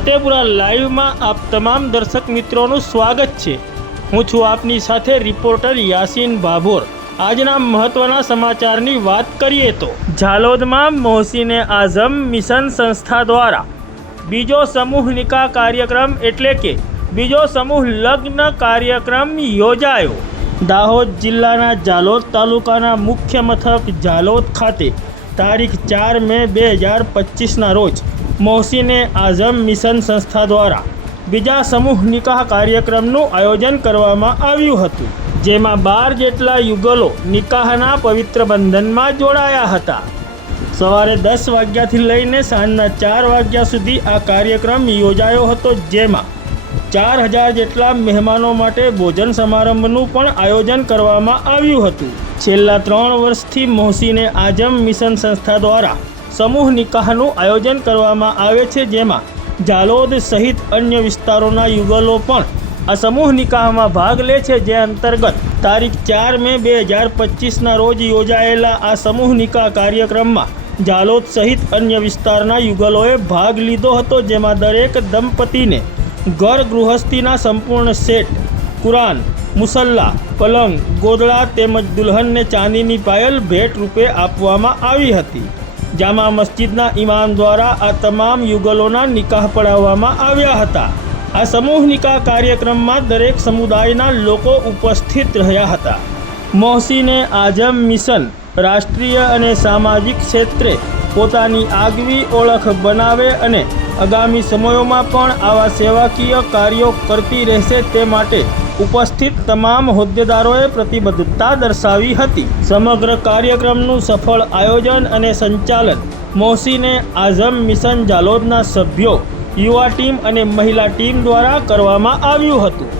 ફતેપુરા લાઈવમાં આપ તમામ દર્શક મિત્રોનું સ્વાગત છે। હું છું આપની સાથે રિપોર્ટર યાસીન ભાભોર। આજના મહત્વના સમાચારની વાત કરીએ તો ઝાલોદમાં મોહસીને આઝમ મિશન સંસ્થા દ્વારા બીજો સમૂહ નિકાહ કાર્યક્રમ એટલે કે બીજો સમૂહ લગ્ન કાર્યક્રમ યોજાયો। દાહોદ જિલ્લાના ઝાલોદ તાલુકાના મુખ્ય મથક ઝાલોદ ખાતે તારીખ 4 મે 2025ના રોજ મોહસીને આઝમ મિશન સંસ્થા દ્વારા બીજા સમૂહ નિકાહ કાર્યક્રમનું આયોજન કરવામાં આવ્યું હતું, જેમાં 12 જેટલા યુગલો નિકાહના પવિત્ર બંધનમાં જોડાયા હતા। સવારે 10 વાગ્યાથી લઈને સાંજના 4 વાગ્યા સુધી આ કાર્યક્રમ યોજાયો હતો, જેમાં 4000 જેટલા મહેમાનો માટે ભોજન સમારંભનું પણ આયોજન કરવામાં આવ્યું હતું। છેલ્લા 3 વર્ષથી મોહસીને આઝમ મિશન સંસ્થા દ્વારા સમૂહ નિકાહનું આયોજન કરવામાં આવે છે, જેમાં ઝાલોદ સહિત અન્ય વિસ્તારોના યુગલો પણ આ સમૂહ નિકાહમાં ભાગ લે છે। જે અંતર્ગત તારીખ 4 મે 2025ના રોજ યોજાયેલા આ સમૂહ નિકાહ કાર્યક્રમમાં ઝાલોદ સહિત અન્ય વિસ્તારના યુગલોએ ભાગ લીધો હતો, જેમાં દરેક દંપતીને ઘર ગૃહસ્થીના સંપૂર્ણ સેટ, કુરાન, મુસલ્લા, પલંગ, ગોદડા તેમજ દુલ્હનને ચાંદીની પાયલ ભેટ રૂપે આપવામાં આવી હતી। જામા મસ્જિદના ઇમામ દ્વારા આ તમામ યુગલોના નિકાહ પડાવવામાં આવ્યા હતા। આ સમૂહ નિકાહ કાર્યક્રમમાં દરેક સમુદાયના લોકો ઉપસ્થિત રહ્યા હતા। મોહસીને આઝમ મિશન રાષ્ટ્રીય અને સામાજિક ક્ષેત્રે પોતાની આગવી ઓળખ બનાવે અને આગામી સમયોમાં પણ આવા સેવાકીય કાર્યો કરતી રહેશે તે માટે ઉપસ્થિત તમામ હોદ્દેદારોએ પ્રતિબદ્ધતા દર્શાવી હતી। સમગ્ર કાર્યક્રમનું સફળ આયોજન અને સંચાલન મોહસીને આઝમ મિશન ઝાલોદના સભ્યો, યુવા ટીમ અને મહિલા ટીમ દ્વારા કરવામાં આવ્યું હતું।